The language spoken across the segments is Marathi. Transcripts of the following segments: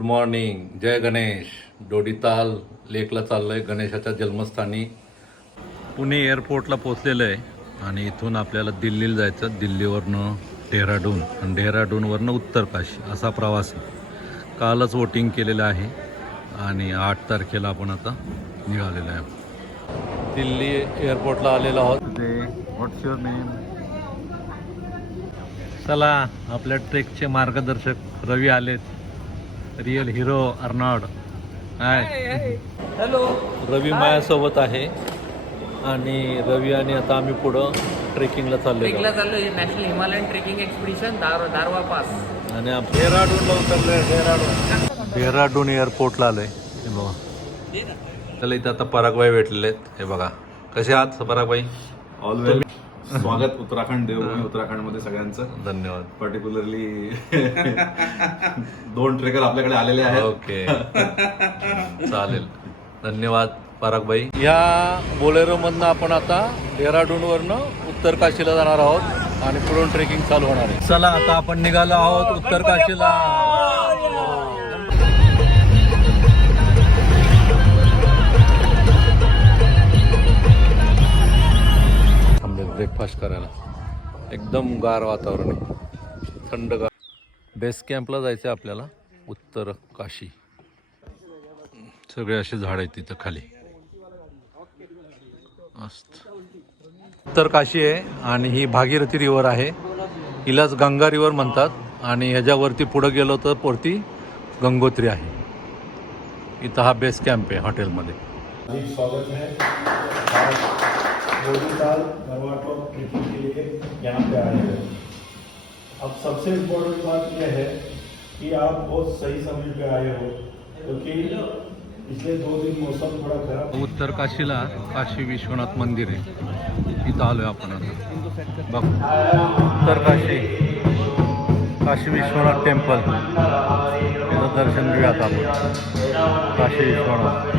गुड मॉर्निंग, जय गणेश. दोडीताल लेकला चाललोय गणेशाच्या जन्मस्थानी. पुणे एअरपोर्टला पोचलेलं आहे आणि इथून आपल्याला दिल्लीला जायचं. दिल्लीवरनं डेहराडून आणि डेहराडूनवरनं उत्तरकाशी असा प्रवास आहे. कालच वोटिंग केलेलं आहे आणि 8 तारखेला आपण आता निघालेलो आहे. दिल्ली एअरपोर्टला आलेलो आहोत. What's your name? चला, आपल्या ट्रेकचे मार्गदर्शक रवी आलेत. Real hero Arnad. Hi, hello. Ravi माझ्यासोबत आहे आणि रवी आणि आता आम्ही पुढं ट्रेकिंगला ट्रेकिंगला चाललोय. National Himalayan trekking expedition Darwha pass. आणि डेहराडूनला उतरलोय. डेहराडून एअरपोर्टला आलोय. हे बघा, त्याला इथं आता परागबाई भेटलेले आहेत. हे बघा, कसे आहात परागबाई? ऑलवेज स्वागत उत्तराखंड देवभूमी उत्तराखंडमध्ये सगळ्यांचं. धन्यवाद. पर्टिक्युलरली 2 ट्रेकर आपल्याकडे आलेले आहेत. ओके, चालेल. धन्यवाद परागबाई. या बोलेरो मधनं आपण आता डेहराडूनवरनं उत्तरकाशीला जाणार आहोत आणि पुढून ट्रेकिंग चालू होणार आहे. चला, आता आपण निघालो आहोत उत्तरकाशीला. ब्रेकफास्ट करायला एकदम गार वातावरण आहे, थंडगार. बेस कॅम्पला जायचं आहे आपल्याला, उत्तर काशी. सगळे असे झाड आहेत तिथं खाली. मस्त. उत्तर काशी आहे आणि ही भागीरथी रिव्हर आहे. हिलाच गंगा रिव्हर म्हणतात आणि ह्याच्यावरती पुढं गेलो तर वरती गंगोत्री आहे. इथं हा बेस कॅम्प आहे हॉटेलमध्ये. स्वागत है. दोडीताल गरवा टॉप ट्रेकिंग के लिए यहाँ पे आए हैं. अब सबसे इम्पोर्टेंट बात यह है कि आप बहुत सही समय पे आए हो, क्योंकि पिछले 2 दिन मौसम थोड़ा खराब. उत्तर काशीला काशी विश्वनाथ मंदिर आहे, इथं आलोय आपण आता. बघ, उत्तर काशी, काशी विश्वनाथ टेम्पल. त्याचं दर्शन घेऊयात आपण. काशी विश्वनाथ.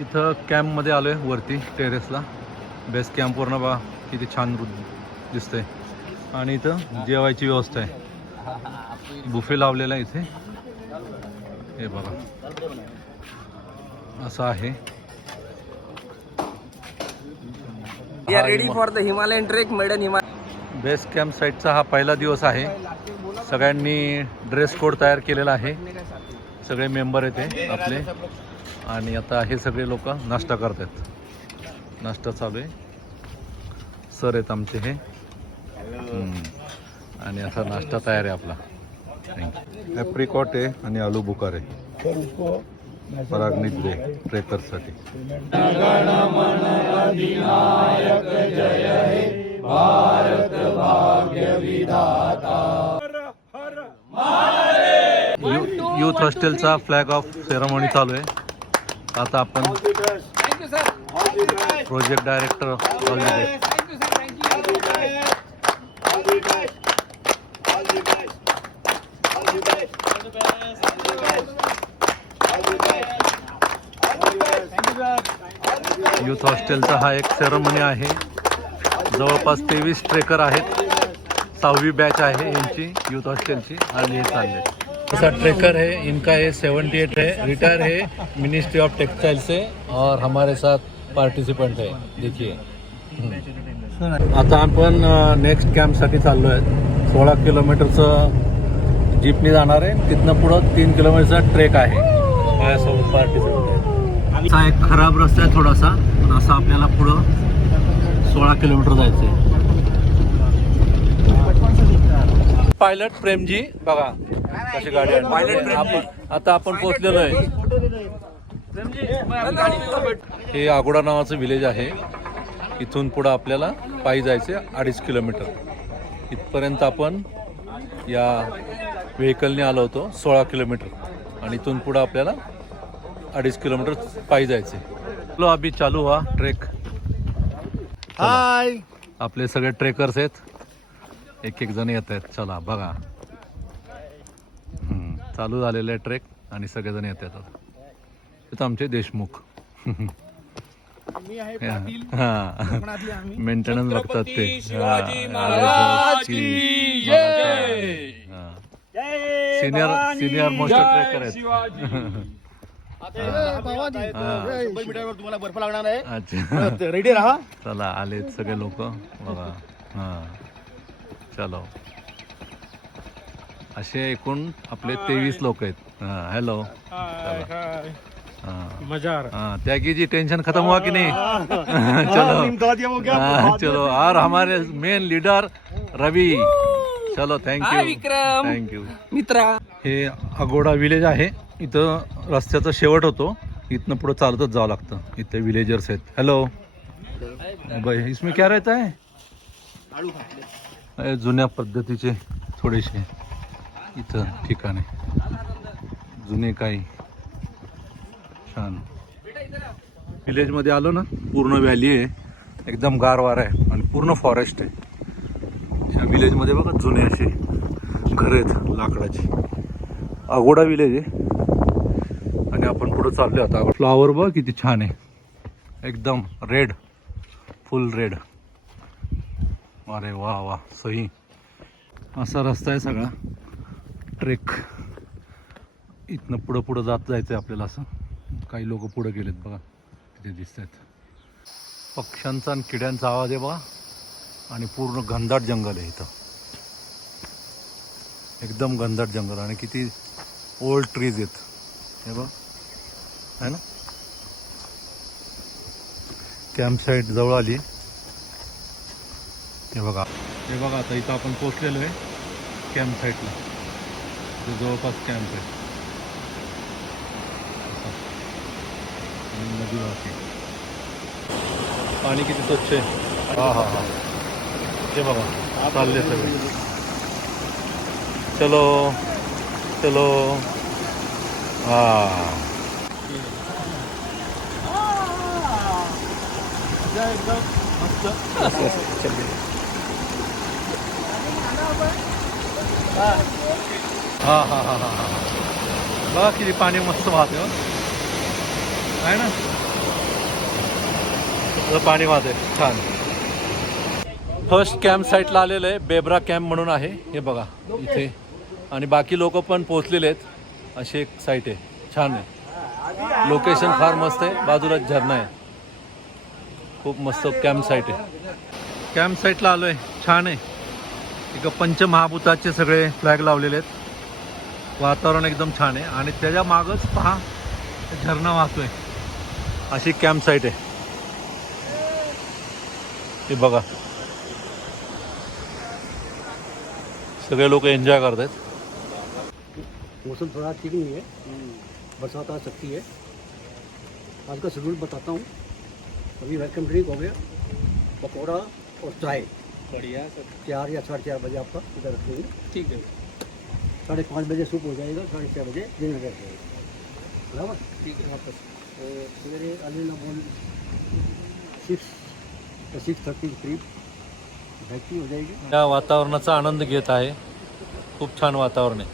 इथं कॅम्पमध्ये आलोय वरती टेरेसला. बेस कॅम्पवरनं बघा किती छान दिसतंय. आणि इथं जेवायची व्यवस्था आहे. बुफे लावलेला आहे इथे. हे बघा, असं आहे. We are ready for the Himalayan trek made in Himalaya. Base camp साईटचा हा पहिला दिवस आहे. सगळ्यांनी ड्रेस कोड तयार केलेला आहे. सगळे मेंबर येते आपले. आणि आता हे सगळे लोक नाश्ता करतात. नाश्ता चालू आहे. सर आहेत आमचे हे. आणि असा नाश्ता तयार आहे आपला. ॲप्रिकॉट आहे आणि आलू बुखार आहे. परागनीत दे ट्रेकरसाठी. युथ हॉस्टेलचा फ्लॅग ऑफ सेरेमनी चालू आहे. आता आपण thank you sir. Project director all the best. Thank you sir. Youth हॉस्टेलचा हा एक सेरेमनी आहे. जवळपास 23 ट्रेकर आहेत. 6वी बॅच आहे यांची युथ हॉस्टेलची. आणि हे चालले. ऐसा ट्रेकर है इनका, ये 78 है, रिटायर है मिनिस्ट्री ऑफ टेक्सटाइल से और हमारे साथ पार्टिसिपेंट है. देखिए, आता आपण नेक्स्ट कॅम्पसाठी चाललो आहे. 16 किलोमीटरचं जीपनी जाणार आहे. तिथनं पुढं 3 किलोमीटरचा ट्रेक आहे. माझ्यासोबत पार्टिसिपेंट आहे. असा एक खराब रस्ता आहे थोडासा, पण असं आपल्याला पुढं 16 किलोमीटर जायचं आहे. पायलट प्रेमजी बघा कशी गाडी आहे. आता आपण पोहोचलेलो आहे. हे आगोडा नावाचं विलेज आहे. इथून पुढं आपल्याला पायी जायचे 2.5 किलोमीटर. इथपर्यंत आपण या व्हेकलने आलो होतो 16 किलोमीटर. आणि इथून पुढं आपल्याला 2.5 किलोमीटर पायी जायचे. चलो, अभी चालू हुआ ट्रेक. हाय, आपले सगळे ट्रेकर्स आहेत. एक जण येत आहेत. चला बघा, चालू झालेलं आहे ट्रेक आणि सगळेजण येत आहेत. इथं आमचे देशमुख. मेंटेनन्स बघतात ते. सिनियर मोस्ट ट्रेकर आहेत. तुम्हाला बर्फ लागणार आहे. अच्छा, रेडी राहा. चला आलेत सगळे लोक बघा. हा चलो, असे एकूण आपले 23 लोक आहेत. हाँ हेलो, मजा आ रहा हाँ त्यागी जी टेंशन खत्म हुआ कि नहीं? चलो चलो, और हमारे मेन लीडर रवि. चलो थँक्यू विक्रम. थँक्यू. मित्रा, हे अगोडा विलेज आहे. इथं रस्त्याचा शेवट होतो. इथनं पुढं चालतच जावं लागतं. इथे विलेजर्स आहेत. हॅलो भाई, इसमें क्या रहता है? हे जुन्या पद्धतीचे थोडेसे इथं ठिकाणे, जुने काही छान. विलेजमध्ये आलो ना, पूर्ण व्हॅली आहे, एकदम गारवार आहे आणि पूर्ण फॉरेस्ट आहे. ह्या विलेजमध्ये बघा जुने असे घर आहेत लाकडाची. अगोडा विलेज आहे आणि आपण पुढे चाललो आता. फ्लॉवर बघ किती छान आहे, एकदम रेड, फुल रेड. अरे वा वा, सही. असा रस्ता आहे सगळा ट्रेक. इथनं पुढं पुढं जात जायचं आहे आपल्याला. असं काही लोक पुढे गेलेत बघा, इथे दिसत आहेत. पक्ष्यांचा आणि किड्यांचा आवाज आहे बघा. आणि पूर्ण घनदाट जंगल आहे इथं, एकदम घनदाट जंगल. आणि किती ओल्ड ट्रीज आहेत हे बघ, आहे ना. कॅम्प साईट जवळ आली. हे बघा, हे बघा, आता इथं आपण पोचलेलो आहे कॅम्प साईटला. जवळपास कॅम्प आहे. नदी वाहते, पाणी किती स्वच्छ आहे. हा हा हा, हे बघा चालले सगळे. चलो चलो. हा एकदम मस्त. हा हा हा हा हा, बघा किती पाणी मस्त वाहते हो, आहे ना. पाणी वाहते छान. फर्स्ट कॅम्प साईटला आलेलं आहे, बेब्रा कॅम्प म्हणून आहे. हे बघा इथे, आणि बाकी लोक पण पोहोचलेले आहेत. अशी एक साईट आहे, छान आहे. लोकेशन फार मस्त आहे, बाजूलाच झरणा आहे. खूप मस्त कॅम्प साईट आहे. कॅम्प साईटला आलो आहे, छान आहे. इकडं पंचमहाभूताचे सगळे फ्लॅग लावलेले आहेत. वातावरण एकदम छान आहे. आणि त्याच्या मागच पहा झरणा वाहतोय. अशी कॅम्प साईट आहे. हे बघा, सगळे लोक एंजॉय करत आहेत. मौसम थोड़ा ठीक नहीं है, बरसात आ सकती है. आज का शेड्यूल बताता हूँ. अभी वेलकम ड्रिंक हो गया, पकौड़ा और चाय. बढ़िया सर. 4 या 4:30 बजे आपका इधर रख देंगे. ठीक है. 5:30 बजे सूप हो जाएगा, 6:30 बजे डिनर कर जाएगा. बराबर. ठीक है. वापस सवेरे अर्ली मॉर्निंग 6:30 करीब भैक्टी हो जाएगी. या वातावरणाचा आनंद घेत आहे. खूप छान वातावरण आहे.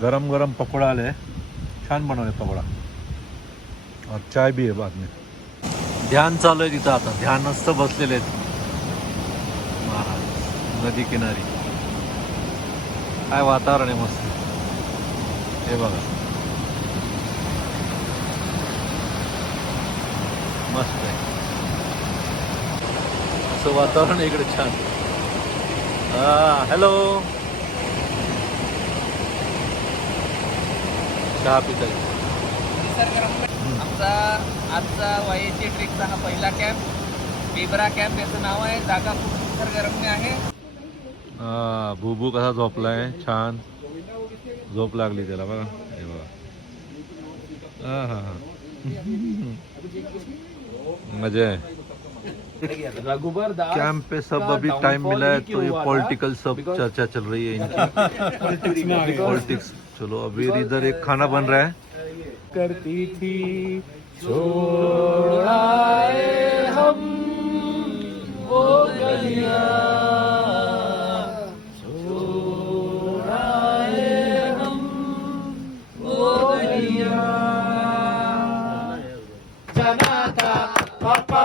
गरम गरम पकोडा आले, छान बनवले पकोडा. और चाय भी आहे बाद में. ध्यान चालू आहे तिथं आता. ध्यानस्थ बसलेले आहेत महाराज नदी किनारी. काय वातावरण आहे मस्त. हे बघा मस्त आहे. असं वातावरण आहे इकडे छान. हा हॅलो, चहा पिता. आमचा आजचा वायेचे ट्रेकचा हा पहिला कॅम्प, बेब्रा कॅम्प याचं नाव आहे. जागा खूप निसर्गरम्य आहे. हा भूभू कसा झोपलाय, छान झोप लागली त्याला बघा. हे बघा, हा हा हा, मजा है. कैंप पे सब अभी टाइम मिला है तो ये पॉलिटिकल सब चर्चा चल रही है इनकी. पॉलिटिक्स. चलो अभी इधर एक खाना बन रहा है. करती थी छोड़ाए हम वो गलियां, छोड़ाए हम वो गलियां. जाना था पापा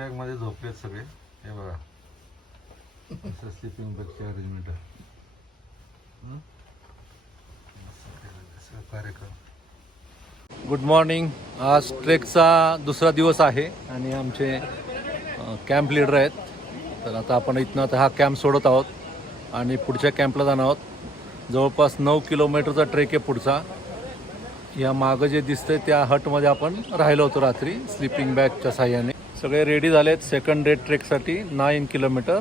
बॅग मध्ये झोपलेत सगळे. हे बघा असं स्लीपिंग बॅगची अरेंजमेंट आहे. कार्यक्रम. Good morning. आज ट्रेकचा दुसरा दिवस आहे आणि आमचे कॅम्प लीडर आहेत. तर आता आपण इथनं आता हा कॅम्प सोडत आहोत आणि पुढच्या कॅम्पला जाणार आहोत. जवळपास 9 किलोमीटरचा ट्रेक आहे पुढचा. या मागं जे दिसतंय त्या हटमध्ये आपण राहिलो होतो रात्री स्लीपिंग बॅगच्या साह्याने. सगळे रेडी झालेत सेकंड डे ट्रेकसाठी. 9 किलोमीटर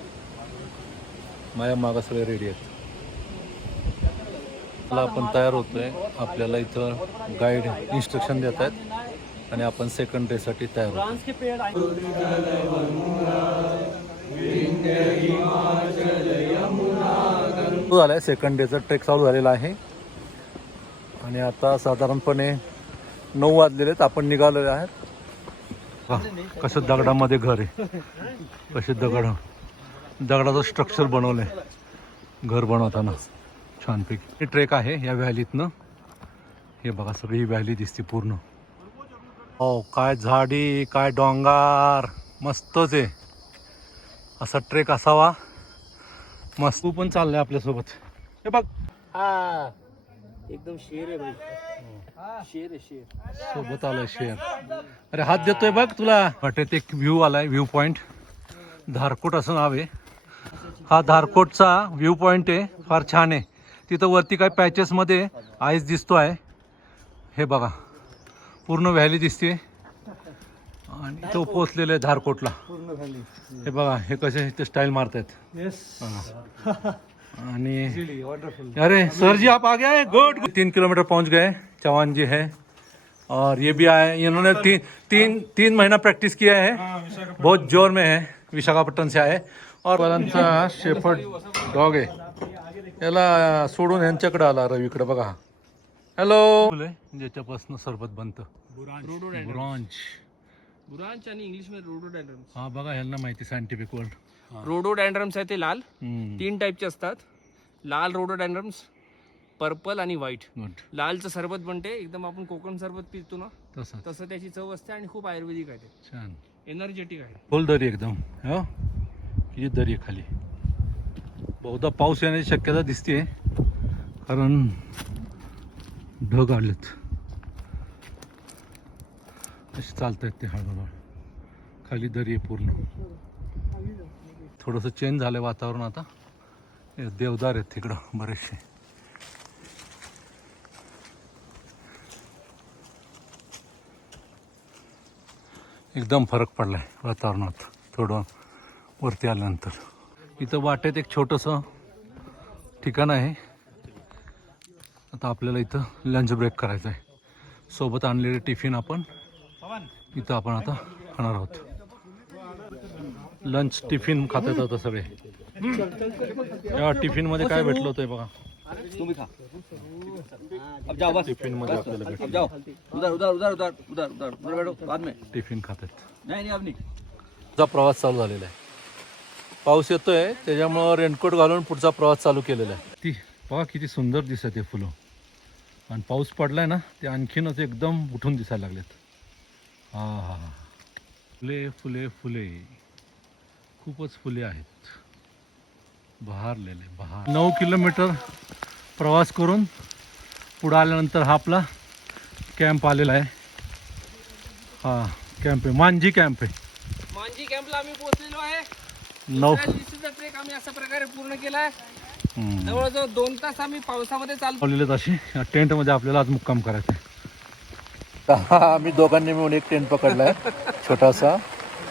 माझ्या मागं सगळे रेडी आहेत. मला आपण तयार होतोय. आपल्याला इथं गाईड इन्स्ट्रक्शन देत आहेत आणि आपण सेकंड डेसाठी तयार होतो. झालंय सेकंड डेचा ट्रेक चालू झालेला आहे आणि आता साधारणपणे 9 वाजलेले आहेत. आपण निघालेले आहेत. कसं दगडामध्ये घर आहे. कसे दगडाचं स्ट्रक्चर बनवलंय घर बनवताना छानपैकी. हे ट्रेक आहे या व्हॅलीतनं. हे बघा सगळी ही व्हॅली दिसते पूर्ण. हो काय झाडी काय डोंगर मस्तच आहे. असा ट्रेक असावा मस्त. तू पण चाललाय आपल्यासोबत. हे बघ हा एकदम शेर आहे भाई. शेर आहे शेर. सोबत आलाय शेर. अरे हात देतोय बघ तुला. वाटेत एक व्ह्यू आलाय. व्ह्यू पॉइंट धारकोट असं नाव आहे. हा धारकोटचा व्ह्यू पॉइंट आहे. फार छान आहे. तिथं वरती काय पॅचेसमध्ये आईस दिसतो आहे. हे बघा पूर्ण व्हॅली दिसते आणि तो पोचलेलं आहे धारकोटला. हे बघा हे कसे इथे स्टाईल मारतायत. आणि अरे सर जी आप आ गए हैं. गुड. 3 किलोमीटर पहुंच गए. चौहान जी है और ये भी आए. इन्होंने तीन महीना प्रैक्टिस किया है. बहुत जोर में है. विशाखापट्टनम से आए. और वालांचा शेफर्ड डॉग आहे. याला सोडून यांच्याकडे आला रवीकडे बघा. हॅलो. ज्याच्यापासून सरबत बनतं बुरांच आणि इंग्लिश मध्ये रोडोडेंड्रम्स. हा बघा ह्यांना माहिती सायंटिफिक वर्ड. रोडोडेंड्रम्स आहे ते लाल. 3 टाईपचे असतात. लाल रोडोडेंड्रम्स, पर्पल आणि व्हाईट. लालचं सरबत बनते एकदम आपण कोकम सरबत पितो ना तसं त्याची चव असते आणि खूप आयुर्वेदिक आहे ते. छान एनर्जेटिक आहे. खोल दरी एकदम. हो किती दरी आहे खाली. बहुधा पाऊस येण्याची शक्यता दिसते कारण ढग आलेत. असे चालत आहेत ते हळूहळू. खाली दरी आहे पूर्ण. थोडंसं चेंज झालं वातावरण आता. देवदार आहेत तिकडं बरेचसे. एकदम फरक पडलाय वातावरणात थोडं वरती आल्यानंतर. इथं वाटेत एक छोटंसं ठिकाण आहे. आता आपल्याला इथं लंच ब्रेक करायचा आहे. सोबत आणलेले टिफिन आपण इथं आपण आता खाणार आहोत. लंच टिफिन खातात आता सगळे. या टिफिन मध्ये काय भेटलं होतं बघा. तुम्ही खा. अब जाओ बस. टिफिन मध्ये आपल्याला अब भेटलं. जाओ. उधर उधर उधर उधर उधर उधर उधर बैठो बाद में. टिफिन खातात. नहीं अब नहीं. पुढचा प्रवास चालू झालेला आहे. पाऊस येतोय त्याच्यामुळं रेनकोट घालून पुढचा प्रवास चालू केलेला आहे. ती बघा किती सुंदर दिसत आहे फुलं. आणि पाऊस पडलाय ना ते आणखीनच एकदम उठून दिसायला लागलेत. हा हा फुले फुले फुले खूपच फुले आहेत. बहारलेले बहार. 9 किलोमीटर प्रवास करून पुढं आल्यानंतर हा आपला कॅम्प आलेला आहे. हा कॅम्प आहे मांजी कॅम्प आहे. मांजी कॅम्पला आम्ही पोहोचलेलो आहे. 9 दिवसाचा ट्रेक आम्ही अशा प्रकारे पूर्ण केलाय. जवळजवळ 2 तास आम्ही पावसामध्ये चालतो. अशी या टेंटमध्ये आपल्याला आज मुक्काम करायचा आहे. आम्ही दोघांनी मिळून एक टेंट पकडलाय छोटासा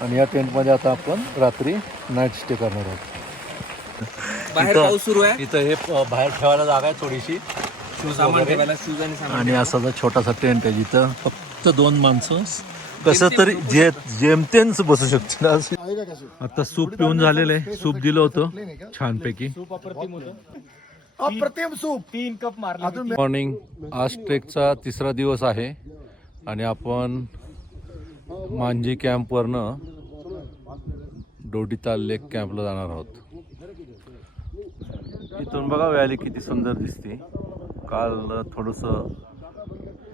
आणि या टेंटमध्ये आता आपण रात्री नाईट स्टे करणार आहोत. बाहेर पाऊस सुरू आहे. इथं हे बाहेर ठेवायला जागा आहे थोडीशी. शूज वगैरे शूज आणि सामान. आणि असा जो छोटासा टेंट आहे जिथं फक्त 2 माणसं कसं तरी जेमतेच बसू शकतो. आता सूप पिऊन झालेलं आहे. सूप दिलं होतं छानपैकी. अप्रतिम सूप. 3 कप मारले. मॉर्निंग. आज ट्रेकचा 3रा दिवस आहे आणि आपण मांजी कॅम्पवरनं डोडीताल लेक कॅम्पला जाणार आहोत. इथून बघा व्हॅली किती सुंदर दिसते. काल थोडंसं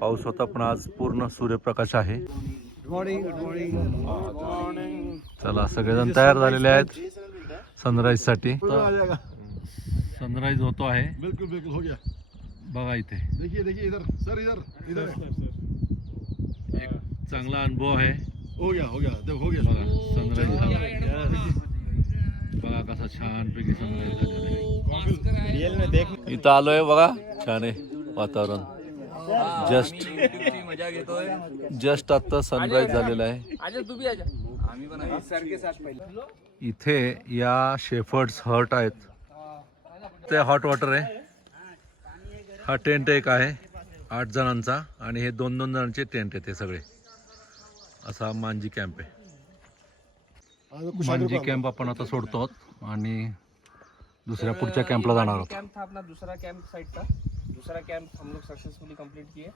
पाऊस होता पण आज पूर्ण सूर्यप्रकाश आहे. Good morning. Good morning. चला सगळेजण तयार झालेले आहेत सनराईज साठी. सनराईज होतो आहे. बिल्कुल बिल्कुल हो गया. बघा इथे देखिए देखिए इधर सर इधर इधर एक चांगला अनुभव आहे. हो गया देखो हो गया. बघा सनराईज झाला. बघा कसा छान पैकी सनराईज झालेला आहे. इथं आलोय बघा छान आहे वातावरण. जस्ट आता सनराईज झालेला आहे. इथे या शेफर्ड्स हट आहेत. ते हॉट वॉटर आहे. हा टेंट एक आहे 8 जणांचा आणि हे 2-2 जणांचे टेंट आहेत. हे सगळे असा मांजी कॅम्प आहे. मांजी कॅम्प आपण आता सोडतो आहोत आणि दुसऱ्या पुढच्या कॅम्पला जाणार आहोत. कैंप था अपना दूसरा कैंप साइट था. दूसरा कैंप हम लोग सक्सेसफुली कंप्लीट किए.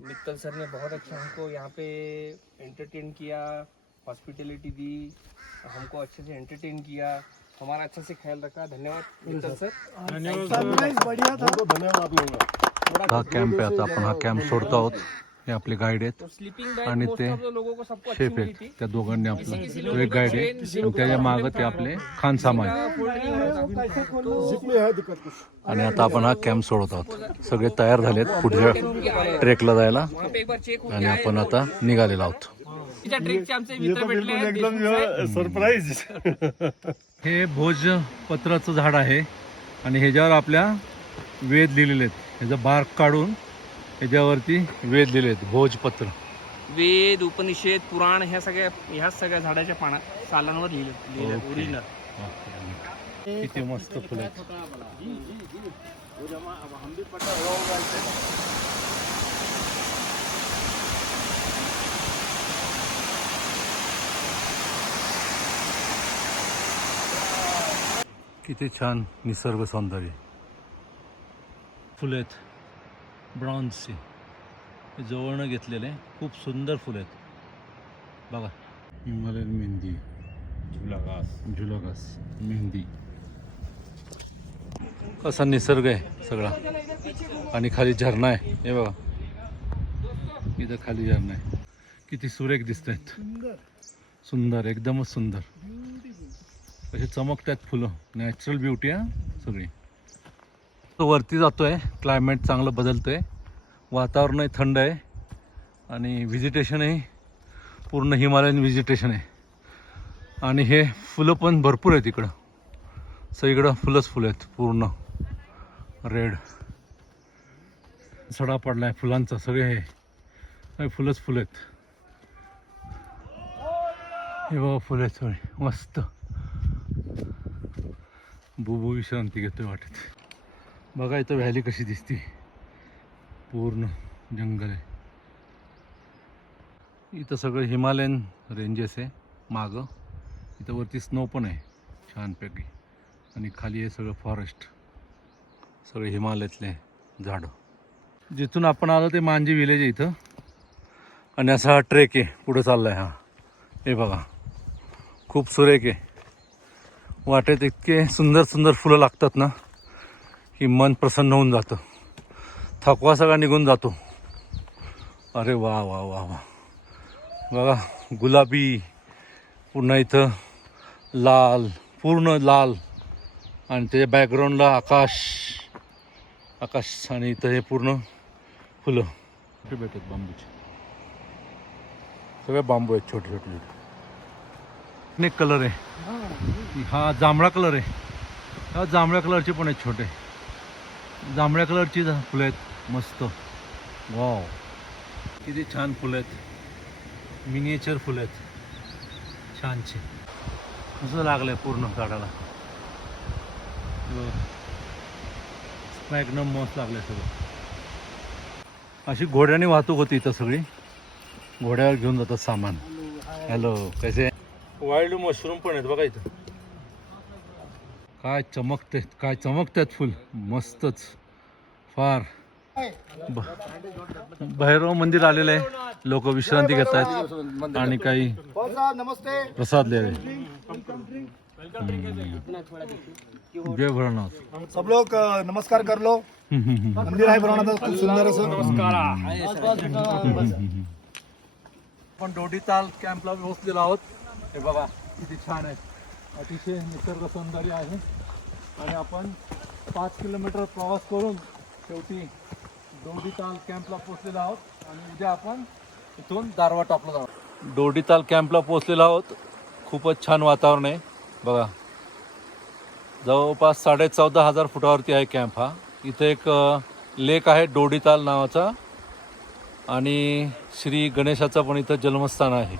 मित्तल सर ने बहुत अच्छा हमको यहाँ पे एंटरटेन किया, हॉस्पिटलिटी दी, हमको अच्छे से एंटरटेन किया, हमारा अच्छा से ख्याल रखा. धन्यवाद मित्तल सर. हा कॅम्प आहे. आता आपण हा कॅम्प सोडतो आहोत. हे आपले गाईड आहेत स्लीपिंग बैग आणि ते लोगों को सबको अच्छी शेफ मिली आहेत. थी. त्या दोघांनी आपला तो एक गाईड आहे आणि त्याच्या मागं ते आपले खान सामान आणि आता आपण हा कॅम्प सोडत आहोत. सगळे तयार झालेत पुढच्या ट्रेकला जायला वहाँ पे एक बार चेक हो आणि आपण आता निघालेलो आहोत. तिच्या ट्रेकचे आमचे मित्र भेटले आहेत. सरप्राईज. हे भोजपत्राचं झाड आहे आणि ह्याच्यावर आपल्या वेद लिहिलेले आहेत. ह्याचं बार्क काढून ह्याच्यावरती वेद लिहिले आहेत. भोजपत्र. वेद, उपनिषद, पुराण ह्या सगळ्या झाडाच्या सालांवर लिहिलं ओरिजिनल. किती मस्त फुलं आहेत. किती छान निसर्ग सौंदर्य. फुलं आहेत ब्राउन्सची. हे जवळनं घेतलेले खूप सुंदर फुलं आहेत. बघा हिमालयन मेहंदी, झुलाघास मेहंदी. असा निसर्ग आहे सगळा आणि खाली झरणा आहे. हे बघा इथं खाली झरणा आहे. किती सुरेख दिसत आहेत. सुंदर एकदमच सुंदर. असे चमकतात फुलं. नॅचरल ब्युटी आहे सगळी. तो वरती जातोय. क्लायमेट चांगलं बदलतंय. वातावरणही थंड आहे आणि व्हिजिटेशनही पूर्ण हिमालयन व्हिजिटेशन आहे. आणि हे फुलं पण भरपूर आहेत इकडं. सगळीकडं फुलंच फुलं आहेत पूर्ण रेड. सडा पडला आहे फुलांचा. सगळे हे फुलंच फुलं आहेत. हे बघा फुलं आहेत सगळे मस्त. बुबू विश्रांती घेतोय वाटत. बघा इथं व्हॅली कशी दिसते. पूर्ण जंगल आहे. इथं सगळं हिमालयन रेंजेस आहे मागं. इथं वरती स्नो पण आहे छानपैकी आणि खाली आहे सगळं फॉरेस्ट. सगळे हिमालयातले झाडं. जिथून आपण आलो ते मांजी विलेज आहे इथं आणि असा हा ट्रेक आहे पुढे चालला आहे. हा हे बघा खूप सुरेख आहे. वाटेत इतके सुंदर सुंदर फुलं लागतात ना की मन प्रसन्न होऊन जातं. थकवा सगळा निघून जातो. अरे वा वा वा वा. बघा गुलाबी, पुन्हा इथं लाल, पूर्ण लाल आणि त्याच्या बॅकग्राऊंडला आकाश आणि इथं हे पूर्ण फुलं. कुठे भेटतात बांबूचे. सगळे बांबू आहेत छोटे छोटे छोटे. अनेक कलर आहे. हा जांभळा कलर आहे. हा जांभळ्या कलरचे पण आहेत छोटे. जांभळ्या कलरची फुलं आहेत मस्त. वाव किती छान फुलं आहेत. मिनिएचर फुलं आहेत छानचे. कसं लागलंय पूर्ण झाडाला. एकदम मस्त लागलंय सगळं. अशी घोड्याने वाहतूक होती इथं सगळी. घोड्यावर घेऊन जातात सामान. हॅलो कसे. वाईल्ड मशरूम पण आहेत बघा इथं. काय चमकतात फुल मस्तच फार. भैरव मंदिर आलेलं आहे. लोक विश्रांती घेत आहेत आणि काही प्रसाद लिहिले. जय भोलेनाथ. सब लोग नमस्कार कर लो. मंदिर आहे भरवणाचं खूप सुंदर असं. आपण डोडीताल कॅम्पला पोहोचलेलो आहोत. हे बघा किती छान आहे, अतिशय निसर्ग सौंदर्य आहे. आणि आपण 5 किलोमीटर प्रवास करून शेवटी डोडीताल कॅम्पला पोहोचलेलो आहोत. आणि उद्या आपण इथून दारवा टॉपला जाऊ. डोडीताल कॅम्पला पोहोचलेलो आहोत. खूपच छान वातावरण आहे बघा. जवळपास 14,500 फुटावरती आहे कॅम्प हा. इथे एक लेक आहे डोडीताल नावाचा आणि श्री गणेशाचं पण इथं जन्मस्थान आहे.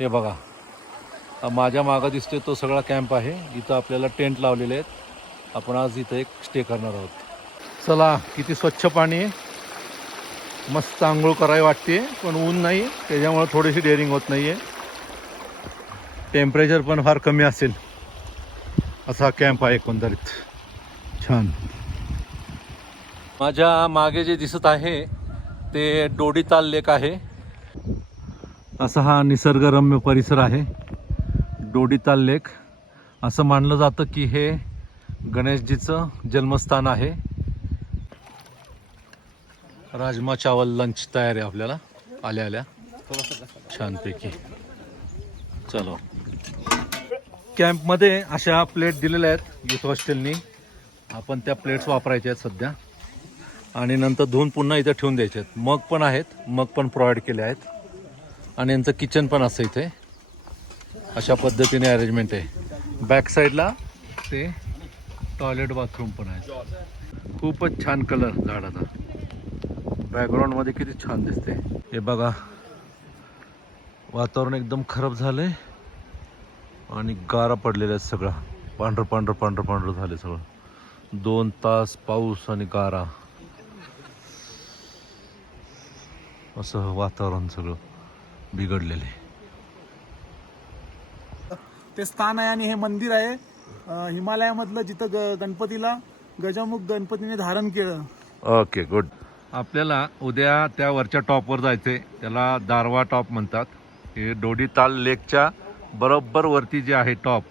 हे बघा माझ्या मागं दिसते तो सगळा कॅम्प आहे. इथं आपल्याला टेंट लावलेले आहेत. आपण आज इथं एक स्टे करणार आहोत. चला किती स्वच्छ पाणी आहे, मस्त आंघोळ करावी वाटते पण ऊन नाही त्याच्यामुळे थोडीशी डेअरिंग होत नाही आहे. टेम्परेचर पण फार कमी असेल असा कॅम्प आहे एकंदरीत छान. माझ्या मागे जे दिसत आहे ते डोडीताल लेक आहे. असा हा निसर्गरम्य परिसर आहे डोडीताल लेक. असं मानलं जातं की हे गणेशजीचं जन्मस्थान आहे. राजमा चावल लंच तयार आहे आपल्याला आल्या आल्या छानपैकी. चलो कॅम्पमध्ये अशा प्लेट दिलेल्या आहेत युथ हॉस्टेलनी. आपण त्या प्लेट्स वापरायच्या आहेत सध्या आणि नंतर धुवून पुन्हा इथं ठेवून द्यायचे आहेत. मग पण आहेत, मग पण प्रोव्हाइड केले आहेत आणि यांचं किचन पण असतं इथे. अशा पद्धतीने अरेंजमेंट आहे. बॅक साईडला ते टॉयलेट बाथरूम पण आहे. खूपच छान कलर झाडाचा. बॅकग्राऊंडमध्ये किती छान दिसते. हे बघा वातावरण एकदम खराब झालंय आणि गारा पडलेल्या आहेत. सगळं पांढरं पांढरं पांढरं पांढरं झाले सगळं. 2 तास पाऊस आणि गारा असं वातावरण सगळं बिघडलेले. ते स्थान आहे आणि हे मंदिर आहे हिमालयामधलं जिथं गणपतीला गजामुख गणपतीने धारण केलं. Okay good. आपल्याला उद्या त्या वरच्या टॉपवर जायचे. त्याला दारवा टॉप म्हणतात. हे डोडीताल लेकच्या बरोबर वरती जे आहे टॉप,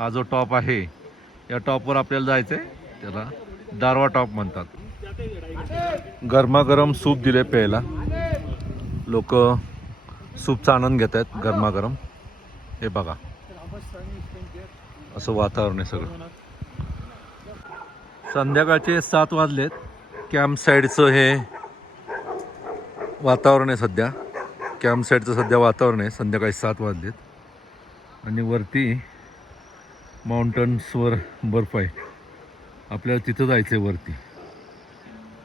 हा जो टॉप आहे या टॉपवर आपल्याला जायचं आहे. त्याला दारवा टॉप म्हणतात. गरमागरम सूप दिले प्यायला. लोक सूपचा आनंद घेत आहेत गरमागरम. हे बघा असं वातावरण आहे सगळं. संध्याकाळचे 7 वाजलेत. कॅम्प साईडचं हे वातावरण आहे सध्या. कॅम्प साईडचं सध्या वातावरण आहे. संध्याकाळी 7 वाजलेत आणि वरती माउंटन्सवर बर्फ आहे. आपल्याला तिथं जायचं आहे वरती.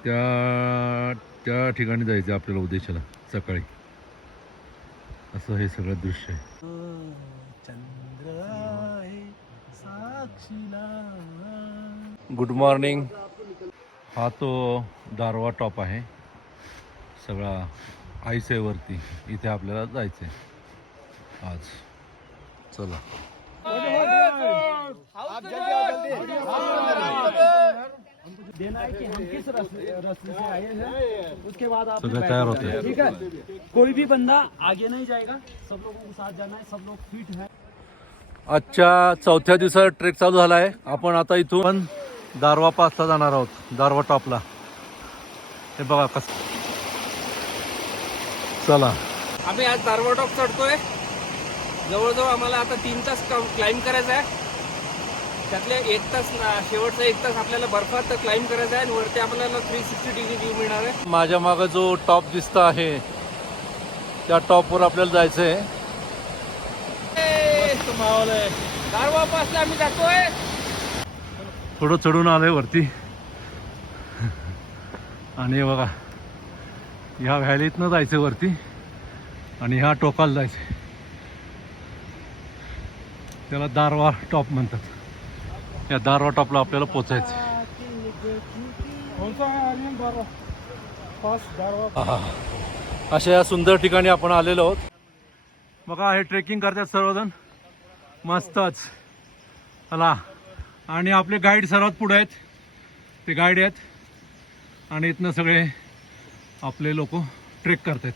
त्या ठिकाणी जायचं आहे आपल्याला उद्याच्याला सकाळी. असं हे सगळं दृश्य आहे. Good morning. हा तो दारवा टॉप आहे. सगळा आईस आहे वरती. इथे आपल्याला जायचं आहे आज. चला देना है कि हम किस रास्ते से आए हैं, उसके बाद आप सगळं तयार होतं. ठीक है. कोई भी बंदा आगे नहीं जाएगा, सब लोगों के साथ जाना है. सब लोग फिट हैं. आजच्या 4थ्या दिवसाचा ट्रेक चालू झाला आहे. आपण आता इथून दारवा पासला जाणार आहोत, दारवा टॉपला. हे बघा कसं. चला आम्ही आज दारवा टॉप चढतोय. जवळजवळ आम्हाला आता 3 तास क्लाइंब करायचं आहे. त्यातले 1 तास शेवटचा 1 तास आपल्याला बर्फात क्लाइंब करायचं आहे आणि वरती आपल्याला 360 डिग्री व्ह्यू मिळणार आहे. माझ्या मागं जो टॉप दिसत आहे त्या टॉपवर आपल्याला जायचं आहे. मस्त माहोल आहे. दारवा पासला आम्ही जातोय. थोडं चढून आलंय वरती आणि हे बघा ह्या व्हॅलीतनं जायचं वरती आणि ह्या टोकाला जायचं. त्याला दारवा टॉप म्हणतात. या दारवा टॉपला आपल्याला पोचायचं. अशा या सुंदर ठिकाणी आपण आलेलो आहोत. बघा हे ट्रेकिंग करतात सर्वजण मस्तच. चला आणि आपले गाईड सर्वात पुढे आहेत. ते गाईड आहेत आणि इथनं सगळे आपले लोक ट्रेक करतात.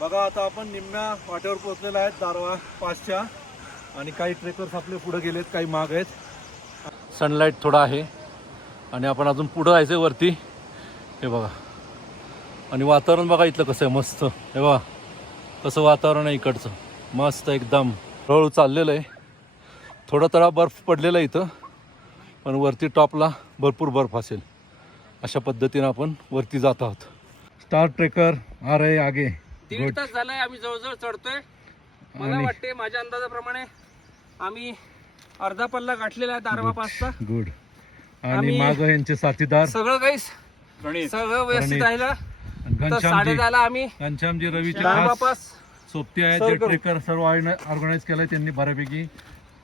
बघा आता आपण निम्म्या वाटेवर पोहोचलेलो आहेत दारवा पासच्या. आणि काही ट्रेकर्स आपले पुढे गेलेत, काही माग आहेत. सनलाईट थोडा आहे आणि आपण अजून पुढं जायचं वरती. हे बघा आणि वातावरण बघा इथलं कसं आहे मस्त. हे बघा कसं वातावरण आहे इकडचं, मस्त एकदम. हळूहळू चाललेलं आहे. थोडा थोडा बर्फ पडलेला आहे इथं, पण वरती टॉपला भरपूर बर्फ असेल. अशा पद्धतीनं आपण वरती जात आहोत. स्टार ट्रेकर आ रहे आगे. 1.5 तास झालाय आम्ही जवळजवळ चढतोय. मला वाटते माझ्या अंदाजाप्रमाणे आम्ही अर्धा पल्ला गाठलेला आहे दारवा पासचा. गुड. आणि आम्ही- माग यांचे साथीदार सगळं काही सगळं व्यवस्थित राहिलं तर घनश्यामजी 10:30 आम्ही घनश्यामजी रवीचे दारवा खास पास सोबती आहे. जे ट्रेकर सर्व ऑर्गनाइज केलंय त्यांनी बऱ्यापैकी.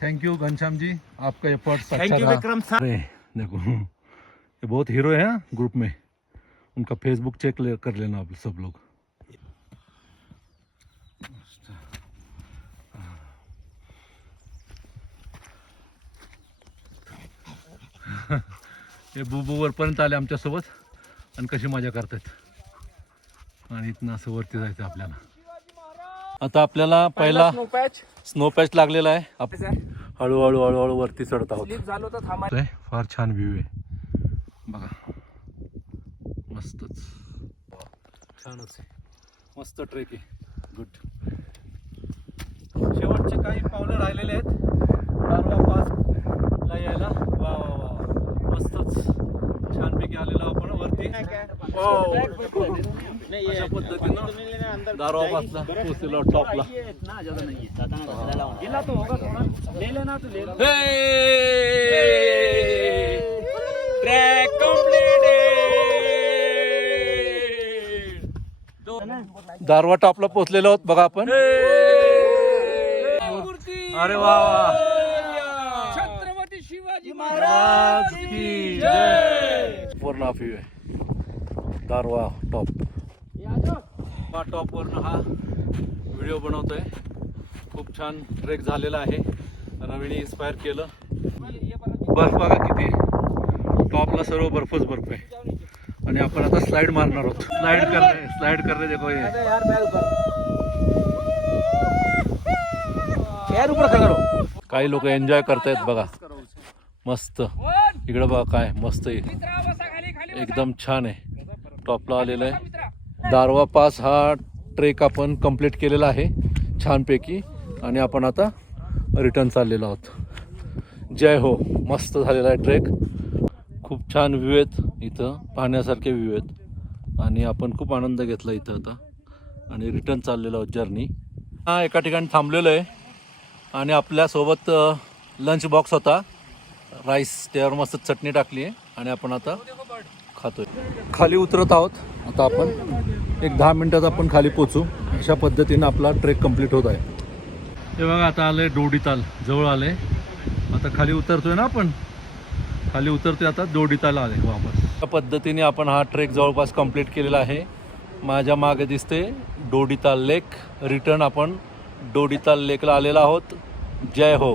थैंक यू घनश्याम जी, आपका एफर्ट्स अच्छा रहा. अरे देखो ये बहुत हीरो है ग्रुप में. उनका फेसबुक चेक कर लेना आप सब लोग. हे बुबू वरपर्यंत आले आमच्यासोबत आणि कशी मजा करतात. आणि इथनं असं वरती जायचं आपल्याला. आता आपल्याला पहिला स्नो पॅच स्नो पॅच लागलेला आहे. हळूहळू हळूहळू वरती चढत आहोत. स्लिप झालं तर थांबा. फार छान व्ह्यू आहे बघा. मस्तच, छानच आहे. मस्त ट्रेक आहे. गुड. शेवटचे काही पावलं राहिलेले आहेत दारवा पासला यायला. वा वा वा, मस्तच छानपैकी आलेलो आपण वरती. अशा पद्धतीनं दारवा पासला पोहोचलेलो टॉपला. Track complete. दारवा टॉपला पोहोचलेलो आहोत बघा आपण. अरे वा वा. छत्रपती शिवाजी महाराज की जय. पूर्ण व्ह्यू आहे दारवा टॉप. हा टॉप वरनं हा व्हिडिओ बनवतोय. खूप छान ट्रेक झालेला आहे. रवीने इन्स्पायर केलं. बर्फ बघा किती, टॉपला सर्व बर्फच बर्फ आहे. आणि आपण आता स्लाइड मारणार आहोत. स्लाइड कर रहे देखो ये. काही लोक एन्जॉय करतायत बघा. मस्त. इकडे बघा काय मस्त आहे, एकदम छान आहे. टॉपला आलेलं आहे. दारवा पास हा ट्रेक आपण कंप्लीट केलेला आहे छानपैकी. आणि आपण आता रिटर्न चाललेलो आहोत. जय हो. मस्त झालेला आहे ट्रेक. खूप छान व्ह्यू आहेत इथं, पाहण्यासारखे व्ह्यू आहेत. आणि आपण खूप आनंद घेतला इथं आता. आणि रिटर्न चाललेलो आहोत जर्नी. हा एका ठिकाणी थांबलेलो आहे. आणि आपल्यासोबत लंच बॉक्स होता. राईस, त्यावर मस्त चटणी टाकली आहे. आणि आपण आता खातोय. खाली उतरत आहोत आता आपण. एक 10 मिनिटात आपण खाली पोचू. अशा पद्धतीनं आपला ट्रेक कंप्लीट होत आहे. हे बघा आता आलंय डोडीताल, जवळ आले. आता खाली उतरतोय ना आपण. खाली उतरतोय आता डोडीताल आले वापस. त्या पद्धतीने आपण हा ट्रेक जवळपास कंप्लीट केलेला आहे. माझ्या मागे दिसते डोडीताल लेक. रिटर्न आपण डोडीताल लेकला आलेला आहोत. जय हो.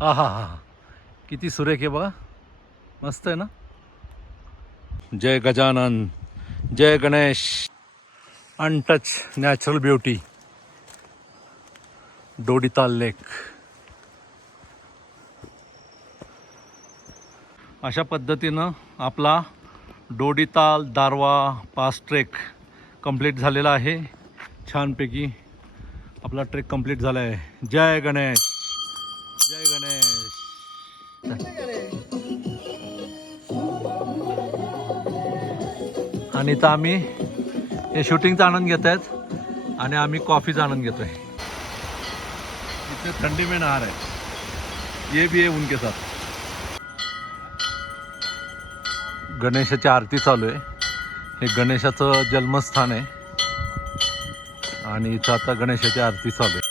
हा हा हा, किती सुरेख आहे बघा. मस्त आहे ना. जय गजानन, जय Ganesh. Untouch natural beauty Dodital lake. अशा पद्धतीनं आपला Dodital Darwa pass trek complete झालेला आहे. छानपैकी आपला ट्रेक कंप्लीट झाला आहे. जय गणेश, जय गणेश. आणि इथं आम्ही हे शूटिंगचा आनंद घेत आहेत. आणि आम्ही कॉफीचा आनंद घेतोय. इथे थंडी में नहा रहे. ये भी है उनके साथ. गणेशाची आरती चालू आहे. हे गणेशाचं जन्मस्थान आहे. आणि इथं आता गणेशाची आरती चालू आहे.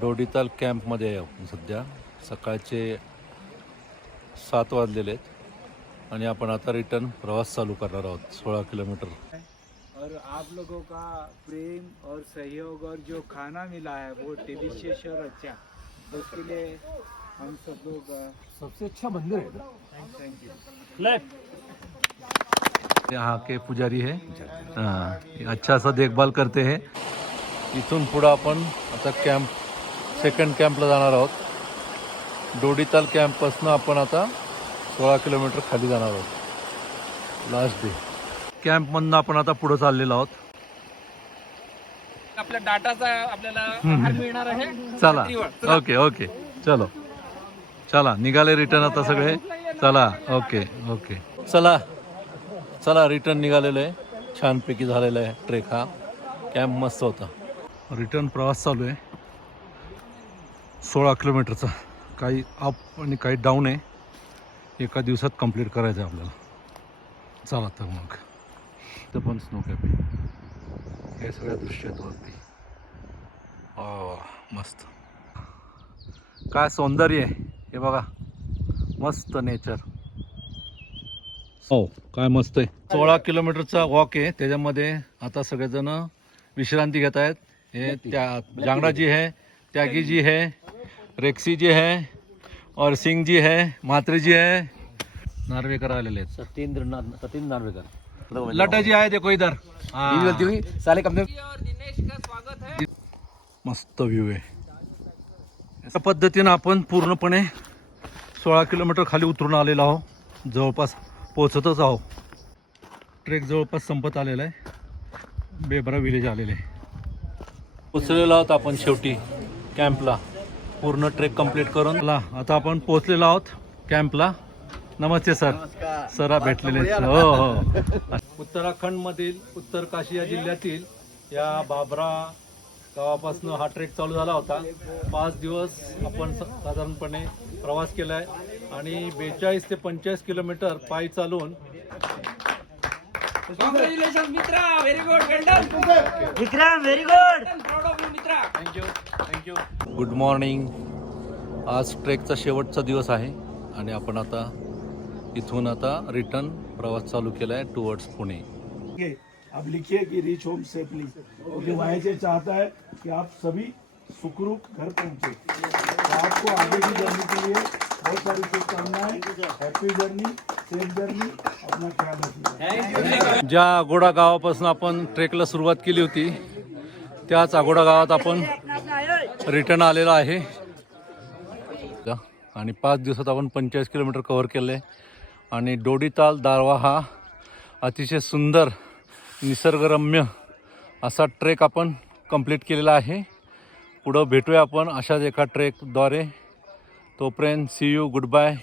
डोडीताल कॅम्पमध्ये आहे आपण सध्या. सकाळचे 7 वाजलेले आहेत. आणि आपण आता रिटर्न प्रवास चालू करणार आहोत 16 किलोमीटर. और आप लोगों का प्रेम और सहयोग और जो खाना मिला है वो डिलीशियस और अच्छा, उसके लिए हम सब लोग सबसे अच्छा मंदिर है. Thank you. यहाँ के पुजारी है हाँ अच्छा सा देखभाल करते हैं. इथून पुढं आपण आता कॅम्प सेकंड कॅम्पला जाणार आहोत. डोडीताल कॅम्पपासून आपण आता 16 किलोमीटर खाली जाणार आहोत. लास्ट डे कॅम्पमधनं आपण आता पुढं चाललेलो आहोत. आपल्या डाटाचा आपल्याला आहार मिळणार आहे. चला रात्रीवर. ओके ओके चलो चला निघाले रिटर्न आता सगळे. चला ओके ओके चला चला रिटर्न निघालेलं आहे. छानपैकी झालेला आहे ट्रेक. हा कॅम्प मस्त होता. रिटर्न प्रवास चालू आहे 16 किलोमीटरचा. काही अप आणि काही डाऊन आहे. एका दिवसात कंप्लीट करायचं आहे आपल्याला. चला तर मग तर पण स्नो कॅप हे सगळ्या दृश्य आहेत वरती. मस्त काय सौंदर्य आहे हे बघा. मस्त नेचर. हो काय मस्त आहे. 16 किलोमीटरचा वॉक आहे. त्याच्यामध्ये आता सगळेजण विश्रांती घेत आहेत. हे त्या जांगड़ा जी है, त्यागी जी है, रेक्सी जी है और सिंह जी है, म्हात्रे जी है. नार्वेकर आलेले आहेत. सत्येंद्र नार्वेकर. लटा जी आहे देखो इधर. साले कम और दिनेश का स्वागत है. मस्त व्ह्यू आहे. अशा पद्धतीनं आपण पूर्णपणे 16 किलोमीटर खाली उतरून आलेलो आहोत. जवळपास पोचतच आहोत. ट्रेक जवळपास संपत आलेला आहे. बेबरा विलेज आलेले आहे. पोचलेलो आहोत आपण शेवटी कॅम्पला. पूर्ण ट्रेक कंप्लीट करून आता आपण पोचलेलो आहोत कॅम्पला. नमस्ते सर. सर भेटलेले आहेत. हो हो. उत्तराखंडमधील उत्तर काशी या जिल्ह्यातील या बाबरा गावापासून हा ट्रेक चालू झाला होता. 5 दिवस आपण साधारणपणे प्रवास केला आहे आणि 42 ते 45 किलोमीटर पायी चालून. कॉंग्रॅच्युलेशन मित्रा. Very good. Vikram very good. Proud of you मित्रा. थँक्यू. Good morning. आज ट्रेकचा शेवटचा दिवस आहे आणि आपण आता इथून आता रिटर्न प्रवास चालू केला आहे टुवर्ड्स पुणे. अब लिखिए कि रीच होम सेफली, क्योंकि वाईचे चाहता है कि आप सभी सुखरूप घर पहुंचे. तो आपको आगे की जर्नी के लिए बहुत सारी शुभकामनाएं. Happy journey, safe journey. अपना ख्याल रखिए. ज्या अगोडा गावापासून आपण ट्रेकला सुरुवात केली होती त्याच अगोडा गावात आपण रिटर्न आलेलो आहे आणि 5 दिवसात आपण 45 किलोमीटर कव्हर केले आहे. आणि डोडीताल दारवा हा अतिशय सुंदर निसर्गरम्य असा ट्रेक आपण कंप्लीट केलेला आहे. पुढं भेटूया आपण अशाच एका ट्रेकद्वारे. तोपर्यंत सी यू. Good bye.